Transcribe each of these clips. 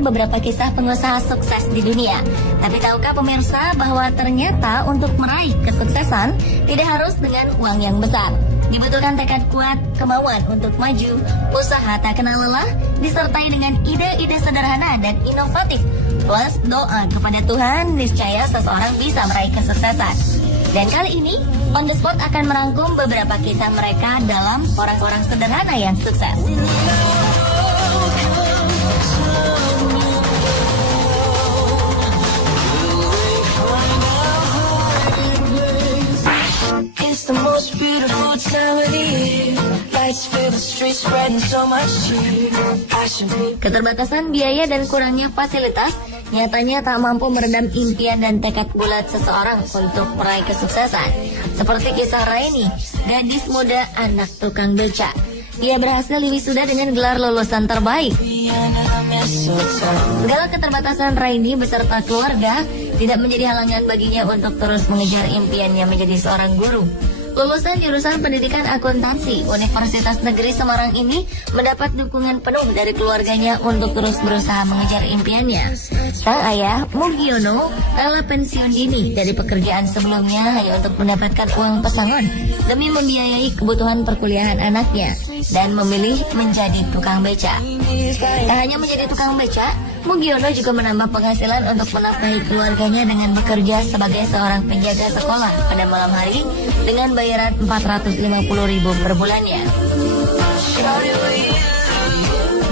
mendengar beberapa kisah pengusaha sukses di dunia. Tapi tahukah pemirsa bahwa ternyata untuk meraih kesuksesan tidak harus dengan uang yang besar. Dibutuhkan tekad kuat, kemauan untuk maju, usaha tak kenal lelah, disertai dengan ide-ide sederhana dan inovatif, plus doa kepada Tuhan, niscaya seseorang bisa meraih kesuksesan. Dan kali ini, On The Spot akan merangkum beberapa kisah mereka dalam orang-orang sederhana yang sukses. It's the most beautiful time of the year. Lights fill the streets, spreading so much cheer. Keterbatasan biaya dan kurangnya fasilitas nyatanya tak mampu meredam impian dan tekad bulat seseorang untuk meraih kesuksesan. Seperti kisah Raini, gadis muda anak tukang beca. Ia berhasil wisuda dengan gelar lulusan terbaik. Segala keterbatasan Raini beserta keluarga tidak menjadi halangan baginya untuk terus mengejar impiannya menjadi seorang guru. Lulusan jurusan pendidikan akuntansi Universitas Negeri Semarang ini mendapat dukungan penuh dari keluarganya untuk terus berusaha mengejar impiannya. Sang ayah, Mugiono, rela pensiun dini dari pekerjaan sebelumnya hanya untuk mendapatkan uang pesangon demi membiayai kebutuhan perkuliahan anaknya dan memilih menjadi tukang beca. Tak hanya menjadi tukang beca, Mugiono juga menambah penghasilan untuk menafkahi keluarganya dengan bekerja sebagai seorang penjaga sekolah pada malam hari dengan bayaran 450.000 per bulannya.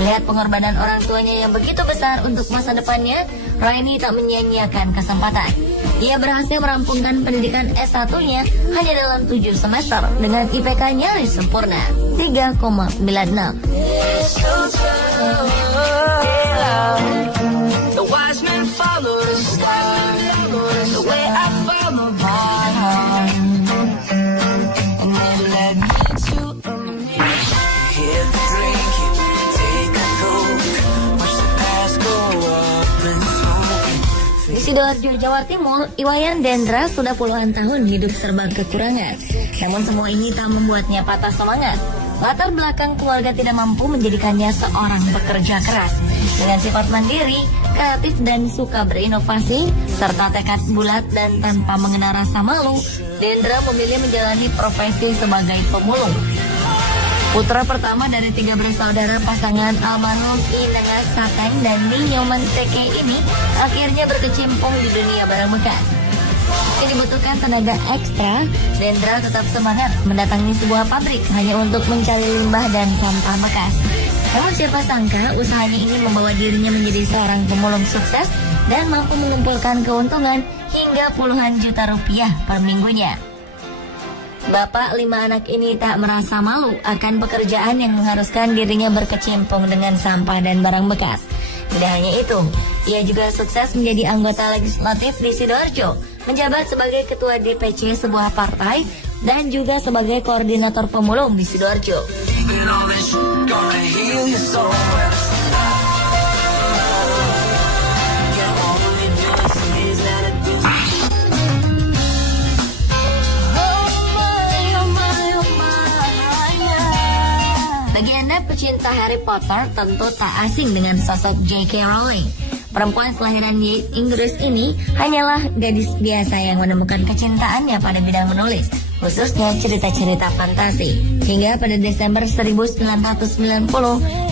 Melihat pengorbanan orang tuanya yang begitu besar untuk masa depannya, Raini tak menyia-nyiakan kesempatan. Ia berhasil merampungkan pendidikan S1-nya hanya dalam 7 semester dengan IPK nyaris sempurna, 3,96. The wise men follow the star, the way I follow my heart, and they led me to a hit the drink, take a coke, watch the past go up and smoke. Di Sidoarjo, Jawa Timur, Iwayan Dendra sudah puluhan tahun hidup serba kekurangan. Namun semua ini tak membuatnya patah semangat. Latar belakang keluarga tidak mampu menjadikannya seorang pekerja keras. Dengan sifat mandiri, kreatif dan suka berinovasi, serta tekad bulat dan tanpa mengenal rasa malu, Dendra memilih menjalani profesi sebagai pemulung. Putra pertama dari 3 bersaudara pasangan almarhum Inengas Sateng dan Ninyoman Teke ini akhirnya berkecimpung di dunia barang bekas. Meski dibutuhkan tenaga ekstra, Dendra tetap semangat mendatangi sebuah pabrik hanya untuk mencari limbah dan sampah bekas. Namun siapa sangka usahanya ini membawa dirinya menjadi seorang pemulung sukses dan mampu mengumpulkan keuntungan hingga puluhan juta rupiah per minggunya. Bapak 5 anak ini tak merasa malu akan pekerjaan yang mengharuskan dirinya berkecimpung dengan sampah dan barang bekas. Tidak hanya itu, ia juga sukses menjadi anggota legislatif di Sidoarjo, menjabat sebagai ketua DPC sebuah partai dan juga sebagai koordinator pemulung di Sidoarjo. Bagi Anda pecinta Harry Potter tentu tak asing dengan sosok J.K. Rowling. Perempuan kelahiran Inggris ini hanyalah gadis biasa yang menemukan kecintaannya pada bidang menulis, khususnya cerita-cerita fantasi. Hingga pada Desember 1990,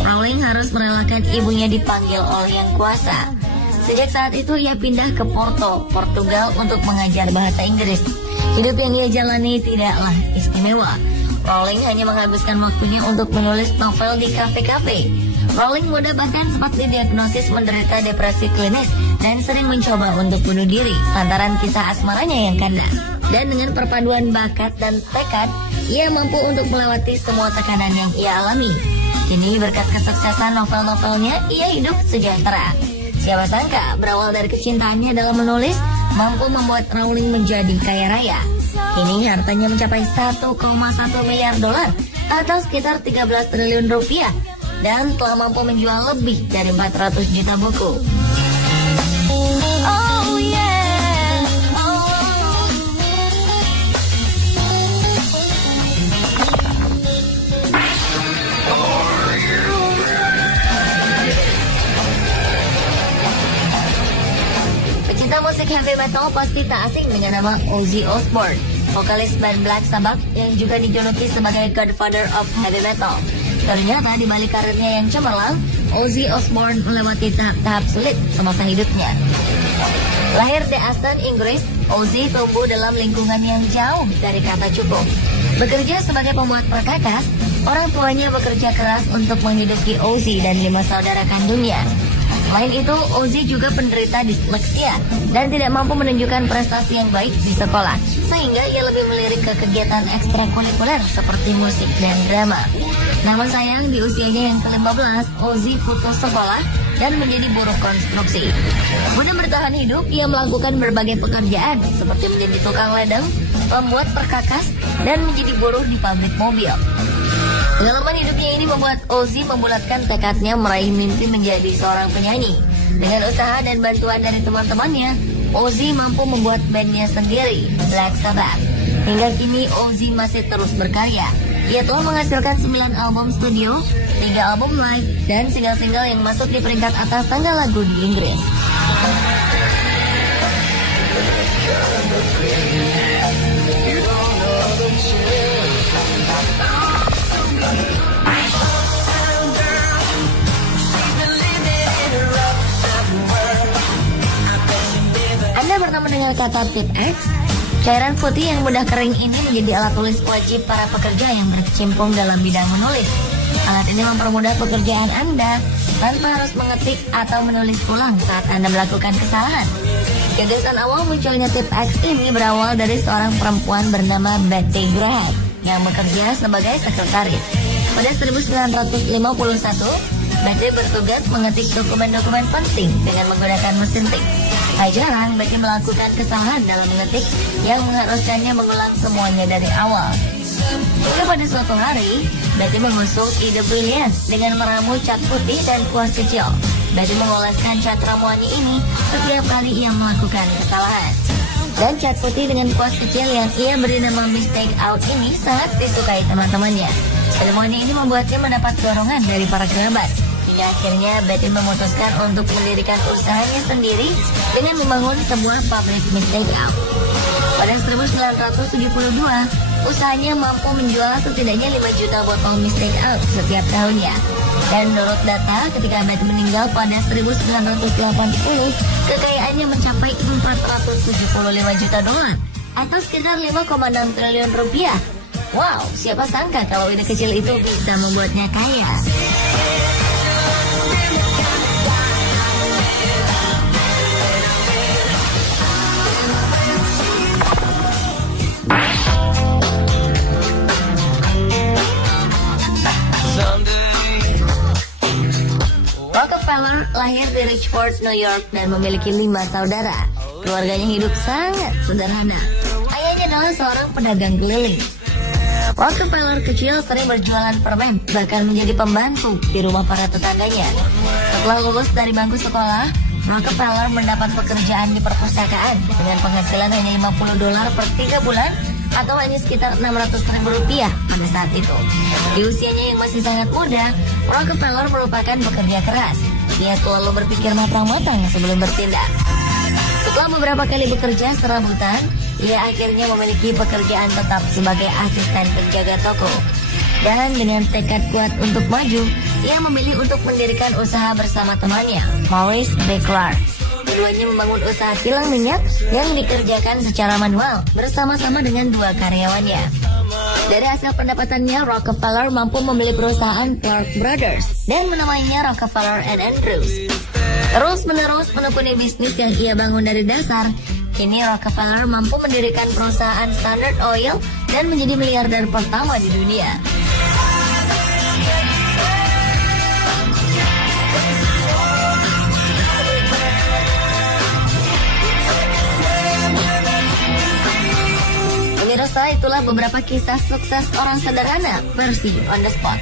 Rowling harus merelakan ibunya dipanggil oleh Yang Kuasa. Sejak saat itu ia pindah ke Porto, Portugal untuk mengajar bahasa Inggris. Hidup yang ia jalani tidaklah istimewa. Rowling hanya menghabiskan waktunya untuk menulis novel di kafe-kafe. Rowling muda bahkan sempat didiagnosis menderita depresi klinis dan sering mencoba untuk bunuh diri lantaran kisah asmaranya yang kandas. Dan dengan perpaduan bakat dan tekad, ia mampu untuk melewati semua tekanan yang ia alami. Kini berkat kesuksesan novel-novelnya, ia hidup sejahtera. Siapa sangka berawal dari kecintaannya dalam menulis, mampu membuat Rowling menjadi kaya raya. Kini hartanya mencapai 1,1 miliar dolar atau sekitar 13 triliun rupiah dan telah mampu menjual lebih dari 400 juta buku. Oh yeah, heavy metal pasti tak asing dengan nama Ozzy Osbourne, vokalis band Black Sabbath yang juga dijuluki sebagai Godfather of Heavy Metal. Ternyata di balik karirnya yang cemerlang, Ozzy Osbourne melewati tahap sulit semasa hidupnya. Lahir di Aston, Inggris, Ozzy tumbuh dalam lingkungan yang jauh dari kata cukup. Bekerja sebagai pembuat perkakas, orang tuanya bekerja keras untuk menghidupi Ozzy dan 5 saudara kandungnya. Selain itu, Ozzy juga penderita disleksia dan tidak mampu menunjukkan prestasi yang baik di sekolah, sehingga ia lebih melirik ke kegiatan ekstrakurikuler seperti musik dan drama. Namun sayang, di usianya yang ke-15, Ozzy putus sekolah dan menjadi buruh konstruksi. Guna bertahan hidup, ia melakukan berbagai pekerjaan seperti menjadi tukang ledeng, pembuat perkakas, dan menjadi buruh di pabrik mobil. Pengalaman hidupnya ini membuat Ozzy membulatkan tekadnya meraih mimpi menjadi seorang penyanyi. Dengan usaha dan bantuan dari teman-temannya, Ozzy mampu membuat bandnya sendiri, Black Sabbath. Hingga kini Ozzy masih terus berkarya. Ia telah menghasilkan 9 album studio, 3 album live, dan single-single yang masuk di peringkat atas tangga lagu di Inggris. Anda bertemu dengan kata tip X. Cairan putih yang mudah kering ini menjadi alat tulis wajib para pekerja yang berkecimpung dalam bidang menulis. Alat ini mempermudah pekerjaan Anda tanpa harus mengetik atau menulis ulang saat Anda melakukan kesalahan. Gagasan awal munculnya tip X ini berawal dari seorang perempuan bernama Betty Graham yang bekerja sebagai sekretaris. Pada 1951, Betty bertugas mengetik dokumen-dokumen penting dengan menggunakan mesin tik. Tak jarang Betty melakukan kesalahan dalam mengetik yang mengharuskannya mengulang semuanya dari awal. Hingga pada suatu hari, Betty mengusung ide brilian dengan meramu cat putih dan kuas kecil. Betty mengoleskan cat ramuannya ini setiap kali ia melakukan kesalahan. Dan cat putih dengan kuas kecil yang ia beri nama Mistake Out ini sangat disukai teman-temannya. Seremoni ini membuatnya mendapat dorongan dari para kerabat. Hingga akhirnya Betty memutuskan untuk mendirikan usahanya sendiri dengan membangun sebuah pabrik Mistake Out. Pada 1972, usahanya mampu menjual setidaknya 5 juta botol Mistake Out setiap tahunnya. Dan menurut data, ketika Betty meninggal pada 1980, kekayaannya mencapai 475 juta dolar atau sekitar 5,6 triliun rupiah. Wow, siapa sangka kalau ide kecil itu bisa membuatnya kaya. Rockefeller lahir di Richford, New York dan memiliki 5 saudara. Keluarganya hidup sangat sederhana. Ayahnya adalah seorang pedagang keliling. Rockefeller kecil sering berjualan permen, bahkan menjadi pembantu di rumah para tetangganya. Setelah lulus dari bangku sekolah, Rockefeller mendapat pekerjaan di perpustakaan dengan penghasilan hanya $50 per 3 bulan atau hanya sekitar 600.000 rupiah pada saat itu. Di usianya yang masih sangat muda, Rockefeller merupakan pekerja keras. Ia selalu berpikir matang-matang sebelum bertindak. Setelah beberapa kali bekerja serabutan, ia akhirnya memiliki pekerjaan tetap sebagai asisten penjaga toko. Dan dengan tekad kuat untuk maju, ia memilih untuk mendirikan usaha bersama temannya, Maurice B. Clark. Keduanya membangun usaha kilang minyak yang dikerjakan secara manual bersama-sama dengan 2 karyawannya. Dari hasil pendapatannya, Rockefeller mampu membeli perusahaan Clark Brothers dan menamainya Rockefeller and Andrews. Terus-menerus menekuni bisnis yang ia bangun dari dasar, kini Rockefeller mampu mendirikan perusahaan Standard Oil dan menjadi miliarder pertama di dunia. Pemirsa, itulah beberapa kisah sukses orang sederhana versi on the spot.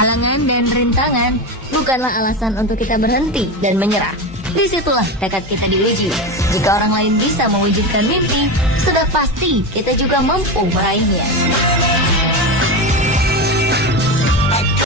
Halangan dan rintangan bukanlah alasan untuk kita berhenti dan menyerah. Disitulah tekad kita diuji. Jika orang lain bisa mewujudkan mimpi, sudah pasti kita juga mampu meraihnya.